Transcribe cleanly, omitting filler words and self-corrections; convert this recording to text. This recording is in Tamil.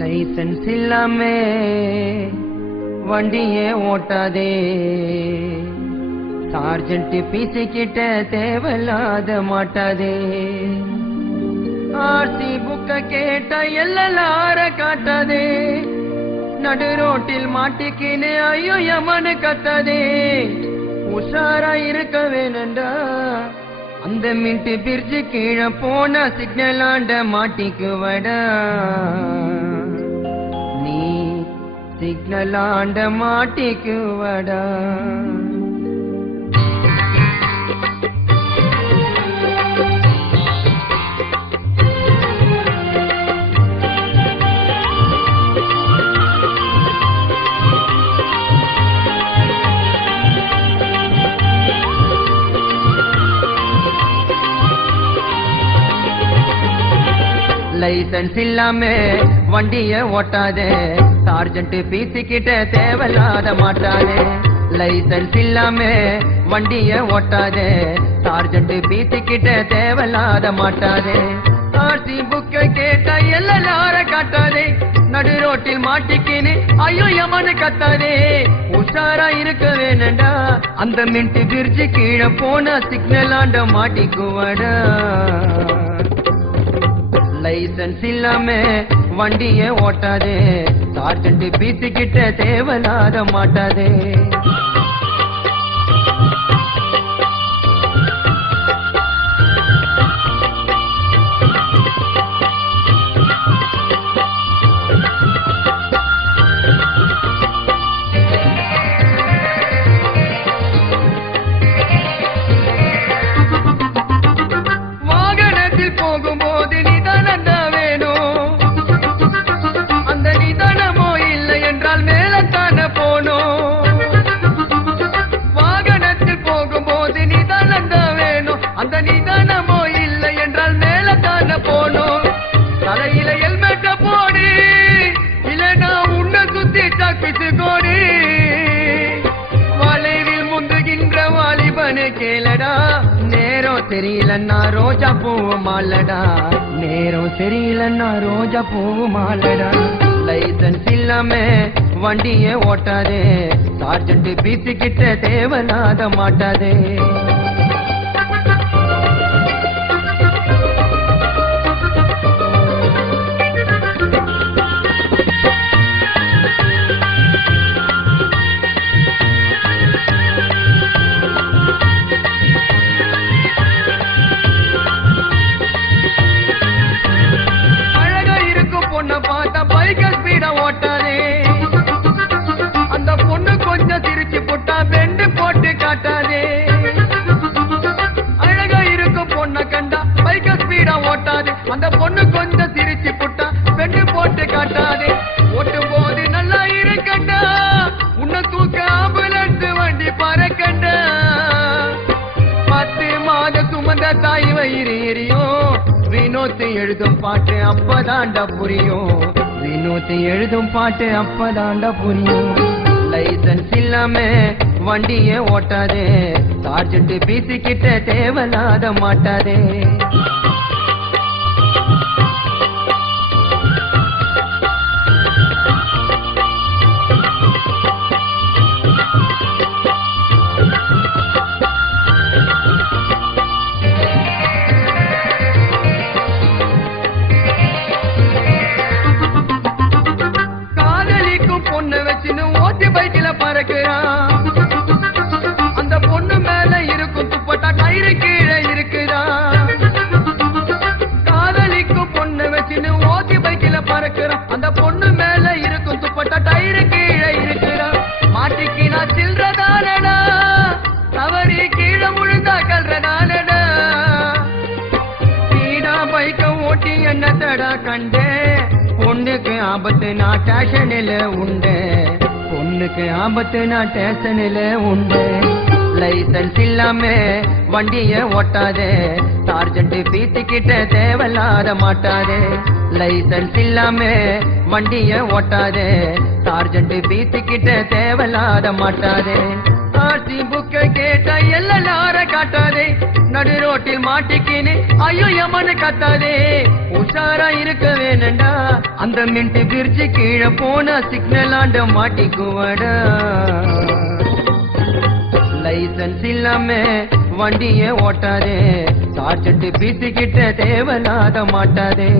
லைசன்ஸ் இல்லாமே வண்டியே ஓட்டாதே, சார்ஜென்ட் பீசி கிட்ட தேவையில்லாத மாட்டாதே, ஆர்சி புக்க கேட்ட எல்லார காட்டாதே, நடு ரோட்டில் மாட்டிக்கினு ஐயோ யமனு கத்தாதே, உஷாரா இருக்க வேணண்டா அந்த மின்ட்டு பிரிட்ஜு கீழே போன சிக்னல் ஆண்ட மாட்டிக்குவடா, நீ சிக்னல் ஆண்ட மாட்டிக்குவடா. லைசன்ஸ் இல்லாம வண்டிய ஓட்டாதே, சார்ஜென்ட் பீசி கிட்ட தேவையில்லாத மாட்டாதே, லைசன்ஸ் இல்லாம வண்டிய ஓட்டாதே, சார்ஜென்ட் பீசி கிட்ட தேவையில்லாத மாட்டாதே, ஆர்சி புக்க கேட்ட எல்லார காட்டாதே, நடு ரோட்டில் மாட்டிக்கினு ஐயோ யமனு கத்தாதே, உஷாரா இருக்க வேணண்டா அந்த மின்ட்டு பிரிட்ஜு கீழே போன சிக்னல் ஆண்ட மாட்டிக்குவடா. லைசன்ஸ் இல்லாம வண்டிய ஓட்டாதே, சார்ஜென்ட் பீசி கிட்ட தேவையில்லாத மாட்டாதே. வாகனத்தில் போகும்போது அந்த நிதானமோ இல்லை என்றால் மேல தான போனோம், தலையில ஹெல்மெட்ட போடு இல்லைனா உன்னை சுத்தி தப்பிச்சு கோடு, வளைவில் முந்துகின்ற வாலிபனு கேளடா, நேரம் தெரியலன்னா ரோஜா பூவு மாலடா, நேரம் தெரியலன்னா ரோஜா பூவு மாலடா. லைசன்ஸ் இல்லாம வண்டிய ஓட்டாதே, சார்ஜென்ட் பீசி கிட்ட தேவையில்லாத மாட்டாதே. ஓட்டாதே, அந்த பொண்ணு கொஞ்சம் சிரிச்சு போட்டா பெண்டு போட்டு காட்டாதே, அழகா இருக்கும் பொண்ணை கண்டா பைக்க ஸ்பீடா ஓட்டாதே, அந்த பொண்ணு கொஞ்சம் சிரிச்சு போட்டா பெண்டு போட்டு காட்டாதே, ஓட்டும் போது நல்லா இருக்கண்டா உன்னை தூக்க ஆம்புலன்ஸ் வண்டி பறக்கண்டா, 10 மாத சுமந்த தாய் வயிறு எரியும், வினோத்து எழுதும் பாட்டு அப்பதாண்டா புரியும், வினோத்து எழுதும் பாட்டு அப்பதாண்டா புரியும். லைசன்ஸ் இல்லாம வண்டிய ஓட்டாதே, சார்ஜென்ட் பீசி கிட்ட தேவையில்லாத மாட்டாதே. பொண்ணு வச்சுன்னு ஓட்டி பைக்கில பறக்குறான், அந்த பொண்ணு மேல இருக்கும் துப்பட்டா டயரு கீழே இருக்குதா, காதலிக்கும் பொண்ணு வச்சுன்னு ஓட்டி பைக்கில பறக்குறான், அந்த பொண்ணு மேல இருக்கும் துப்பட்டா டயரு கீழே இருக்குதா, மாட்டிக்கினா சில்றதானடா தவறி கீழே முழுந்தா கல்றதானடா, நீடா பைக்க ஓட்டி என்ன தடா கண்டே, பொண்ணுக்கு ஆபத்து நான் ஸ்டேஷனில் உண்டு, பொண்ணுக்கு ஆபத்து நான் ஸ்டேஷனில் உண்டு. லைசன்ஸ் இல்லாம வண்டிய ஓட்டாதே, சார்ஜென்ட் பீசி கிட்ட தேவையில்லாத மாட்டாதே, லைசன்ஸ் இல்லாம வண்டிய ஓட்டாதே, சார்ஜென்ட் பீசி கிட்ட தேவையில்லாத மாட்டாதே, ஆர்சி புக்க கேட்டா எல்லார காட்டாதே நடு ரோட்டில் மாட்டிக்கினு ஐயோ எமனு கத்தாதே உஷாரா இருக்க வேணண்டா அந்த மின்ட்டு பிரிச்சு கீழே போனா சிக்னல் ஆண்ட மாட்டிக்குவடா லைசன்ஸ் இல்லாம வண்டிய ஓட்டாதே சார்ஜென்ட் பீசிக்கிட்ட தேவலாத மாட்டாதே